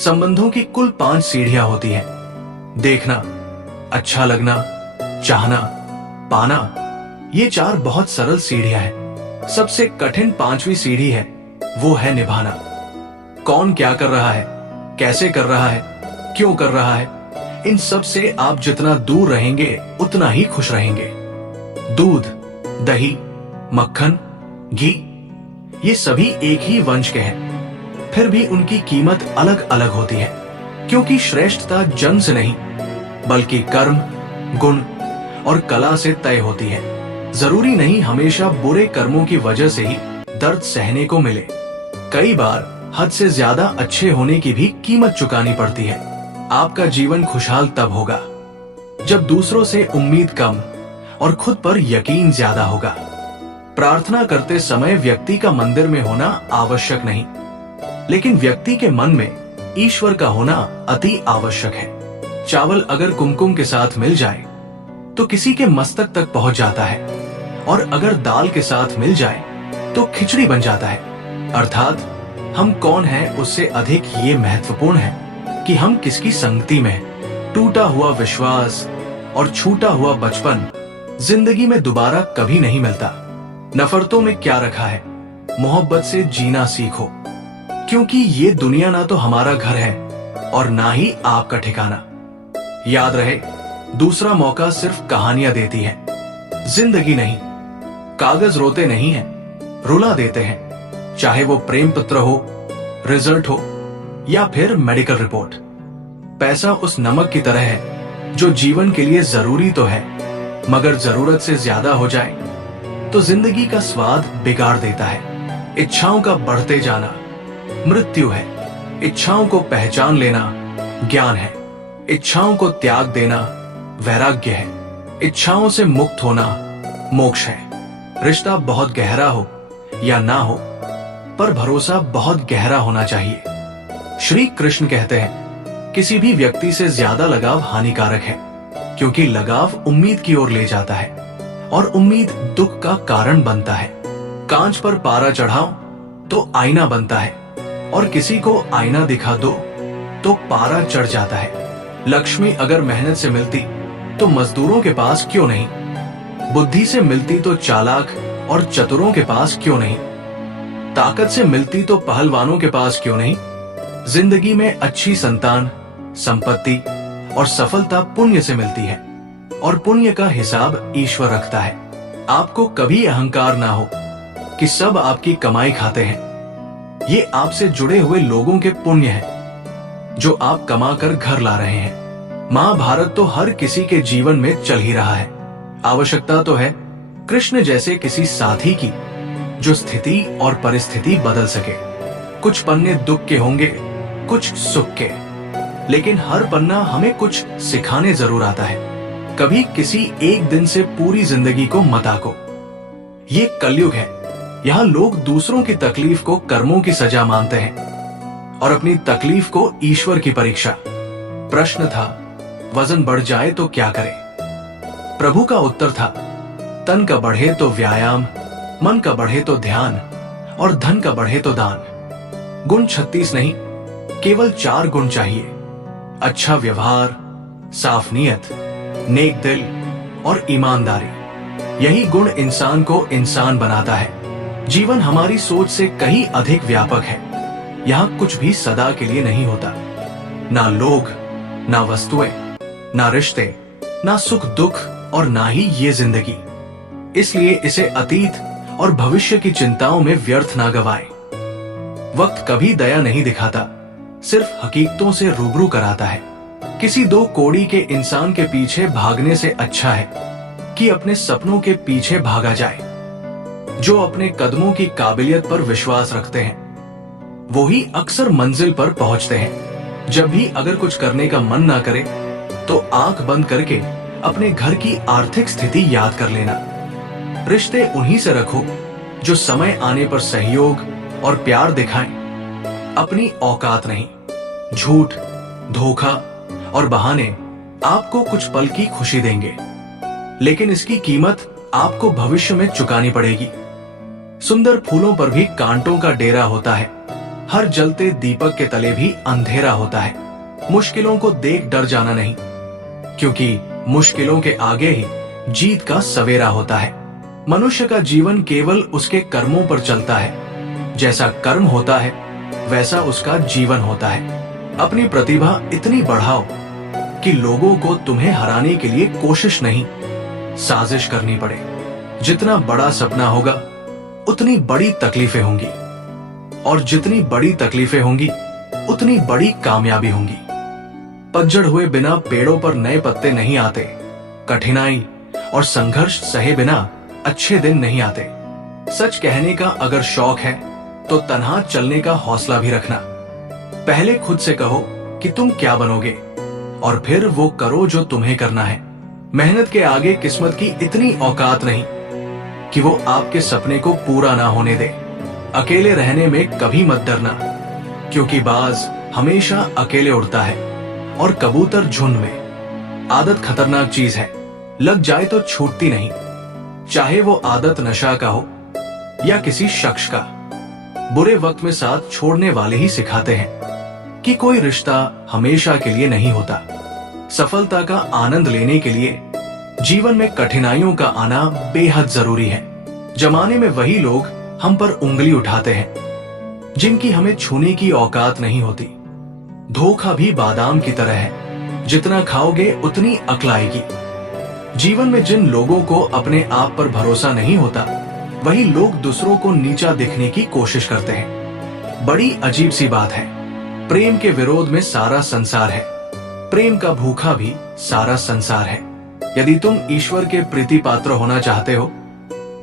संबंधों की कुल 5 सीढ़ियां होती हैं। देखना, अच्छा लगना, चाहना, पाना, ये 4 बहुत सरल सीढ़ियां हैं। सबसे कठिन 5वीं सीढ़ी है, वो है निभाना। कौन क्या कर रहा है, कैसे कर रहा है, क्यों कर रहा है, इन सब से आप जितना दूर रहेंगे उतना ही खुश रहेंगे। दूध, दही, मक्खन, घी, ये सभी एक ही वंश के हैं, फिर भी उनकी कीमत अलग अलग होती है, क्योंकि श्रेष्ठता जन्म से नहीं बल्कि कर्म, गुण और कला से तय होती है। जरूरी नहीं हमेशा बुरे कर्मों की वजह से ही दर्द सहने को मिले। कई बार हद से ज्यादा अच्छे होने की भी कीमत चुकानी पड़ती है। आपका जीवन खुशहाल तब होगा जब दूसरों से उम्मीद कम और खुद पर यकीन ज्यादा होगा। प्रार्थना करते समय व्यक्ति का मंदिर में होना आवश्यक नहीं, लेकिन व्यक्ति के मन में ईश्वर का होना अति आवश्यक है। चावल अगर कुमकुम के साथ मिल जाए तो किसी के मस्तक तक पहुंच जाता है, और अगर दाल के साथ मिल जाए तो खिचड़ी बन जाता है। अर्थात हम कौन हैं उससे अधिक ये महत्वपूर्ण है कि हम किसकी संगति में हैं। टूटा हुआ विश्वास और छूटा हुआ बचपन जिंदगी में दोबारा कभी नहीं मिलता। नफरतों में क्या रखा है, मोहब्बत से जीना सीखो, क्योंकि ये दुनिया ना तो हमारा घर है और ना ही आपका ठिकाना। याद रहे, दूसरा मौका सिर्फ कहानियां देती है, जिंदगी नहीं। कागज रोते नहीं हैं, रुला देते हैं, चाहे वो प्रेम पत्र हो, रिजल्ट हो या फिर मेडिकल रिपोर्ट। पैसा उस नमक की तरह है जो जीवन के लिए जरूरी तो है, मगर जरूरत से ज्यादा हो जाए तो जिंदगी का स्वाद बिगाड़ देता है। इच्छाओं का बढ़ते जाना मृत्यु है, इच्छाओं को पहचान लेना ज्ञान है, इच्छाओं को त्याग देना वैराग्य है, इच्छाओं से मुक्त होना मोक्ष है। रिश्ता बहुत गहरा हो या ना हो, पर भरोसा बहुत गहरा होना चाहिए। श्री कृष्ण कहते हैं, किसी भी व्यक्ति से ज्यादा लगाव हानिकारक है, क्योंकि लगाव उम्मीद की ओर ले जाता है और उम्मीद दुख का कारण बनता है। कांच पर पारा चढ़ाओ तो आईना बनता है, और किसी को आईना दिखा दो तो पारा चढ़ जाता है। लक्ष्मी अगर मेहनत से मिलती तो मजदूरों के पास क्यों नहीं, बुद्धि से मिलती तो चालाक और चतुरों के पास क्यों नहीं, ताकत से मिलती तो पहलवानों के पास क्यों नहीं। जिंदगी में अच्छी संतान, संपत्ति और सफलता पुण्य से मिलती है, और पुण्य का हिसाब ईश्वर रखता है। आपको कभी अहंकार ना हो कि सब आपकी कमाई खाते हैं। ये आपसे जुड़े हुए लोगों के पुण्य हैं जो आप कमाकर घर ला रहे हैं। महाभारत तो हर किसी के जीवन में चल ही रहा है। आवश्यकता तो है कृष्ण जैसे किसी साथी की जो स्थिति और परिस्थिति बदल सके। कुछ पन्ने दुख के होंगे, कुछ सुख के, लेकिन हर पन्ना हमें कुछ सिखाने जरूर आता है। कभी किसी एक दिन से पूरी जिंदगी को मत आको। ये कलयुग है, यहाँ लोग दूसरों की तकलीफ को कर्मों की सजा मानते हैं और अपनी तकलीफ को ईश्वर की परीक्षा। प्रश्न था, वजन बढ़ जाए तो क्या करें? प्रभु का उत्तर था, तन का बढ़े तो व्यायाम, मन का बढ़े तो ध्यान और धन का बढ़े तो दान। गुण 36 नहीं, केवल 4 गुण चाहिए। अच्छा व्यवहार, साफ नीयत, नेक दिल और ईमानदारी। यही गुण इंसान को इंसान बनाता है। जीवन हमारी सोच से कहीं अधिक व्यापक है। यहाँ कुछ भी सदा के लिए नहीं होता, ना लोग, ना वस्तुएं, ना रिश्ते, ना सुख दुख और ना ही ये जिंदगी। इसलिए इसे अतीत और भविष्य की चिंताओं में व्यर्थ ना गवाएं। वक्त कभी दया नहीं दिखाता, सिर्फ हकीकतों से रूबरू कराता है। किसी 2 कौड़ी के इंसान के पीछे भागने से अच्छा है कि अपने सपनों के पीछे भागा जाए। जो अपने कदमों की काबिलियत पर विश्वास रखते हैं वो ही अक्सर मंजिल पर पहुंचते हैं। जब भी अगर कुछ करने का मन ना करे तो आंख बंद करके अपने घर की आर्थिक स्थिति याद कर लेना। रिश्ते उन्हीं से रखो जो समय आने पर सहयोग और प्यार दिखाएं, अपनी औकात नहीं। झूठ, धोखा और बहाने आपको कुछ पल की खुशी देंगे, लेकिन इसकी कीमत आपको भविष्य में चुकानी पड़ेगी। सुंदर फूलों पर भी कांटों का डेरा होता है। हर जलते दीपक के तले भी अंधेरा होता है। मुश्किलों को देख डर जाना नहीं, क्योंकि मुश्किलों के आगे ही जीत का सवेरा होता है। मनुष्य का जीवन केवल उसके कर्मों पर चलता है। जैसा कर्म होता है वैसा उसका जीवन होता है। अपनी प्रतिभा इतनी बढ़ाओ कि लोगों को तुम्हें हराने के लिए कोशिश नहीं, साजिश करनी पड़े। जितना बड़ा सपना होगा उतनी बड़ी तकलीफें होंगी, और जितनी बड़ी तकलीफें होंगी उतनी बड़ी कामयाबी होंगी। पतझड़ हुए बिना पेड़ों पर नए पत्ते नहीं आते। कठिनाई और संघर्ष सहे बिना अच्छे दिन नहीं आते। सच कहने का अगर शौक है तो तन्हा चलने का हौसला भी रखना। पहले खुद से कहो कि तुम क्या बनोगे, और फिर वो करो जो तुम्हें करना है। मेहनत के आगे किस्मत की इतनी औकात नहीं कि वो आपके सपने को पूरा ना होने दे। अकेले रहने में कभी मत डरना, क्योंकि बाज हमेशा अकेले उड़ता है और कबूतर झुंड में। आदत खतरनाक चीज है, लग जाए तो छूटती नहीं, चाहे वो आदत नशा का हो या किसी शख्स का। बुरे वक्त में साथ छोड़ने वाले ही सिखाते हैं कि कोई रिश्ता हमेशा के लिए नहीं होता। सफलता का आनंद लेने के लिए जीवन में कठिनाइयों का आना बेहद जरूरी है। जमाने में वही लोग हम पर उंगली उठाते हैं जिनकी हमें छूने की औकात नहीं होती। धोखा भी बादाम की तरह है, जितना खाओगे उतनी अक्ल आएगी। जीवन में जिन लोगों को अपने आप पर भरोसा नहीं होता, वही लोग दूसरों को नीचा दिखने की कोशिश करते हैं। बड़ी अजीब सी बात है, प्रेम के विरोध में सारा संसार है, प्रेम का भूखा भी सारा संसार है। यदि तुम ईश्वर के प्रीति पात्र होना चाहते हो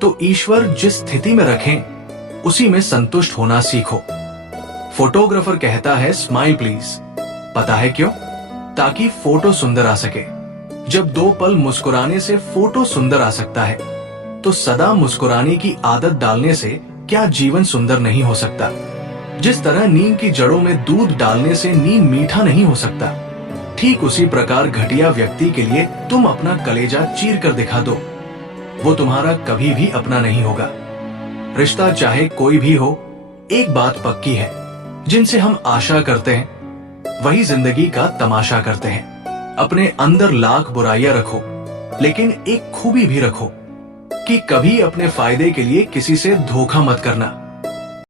तो ईश्वर जिस स्थिति में रखें उसी में संतुष्ट होना सीखो। फोटोग्राफर कहता है स्माइल प्लीज, पता है क्यों? ताकि फोटो सुंदर आ सके। जब 2 पल मुस्कुराने से फोटो सुंदर आ सकता है, तो सदा मुस्कुराने की आदत डालने से क्या जीवन सुंदर नहीं हो सकता? जिस तरह नीम की जड़ों में दूध डालने से नीम मीठा नहीं हो सकता, ठीक उसी प्रकार घटिया व्यक्ति के लिए तुम अपना कलेजा चीर कर दिखा दो, वो तुम्हारा कभी भी अपना नहीं होगा। रिश्ता चाहे कोई भी हो, एक बात पक्की है, जिनसे हम आशा करते हैं वही जिंदगी का तमाशा करते हैं। अपने अंदर लाख बुराइयां रखो, लेकिन एक खूबी भी रखो कि कभी अपने फायदे के लिए किसी से धोखा मत करना।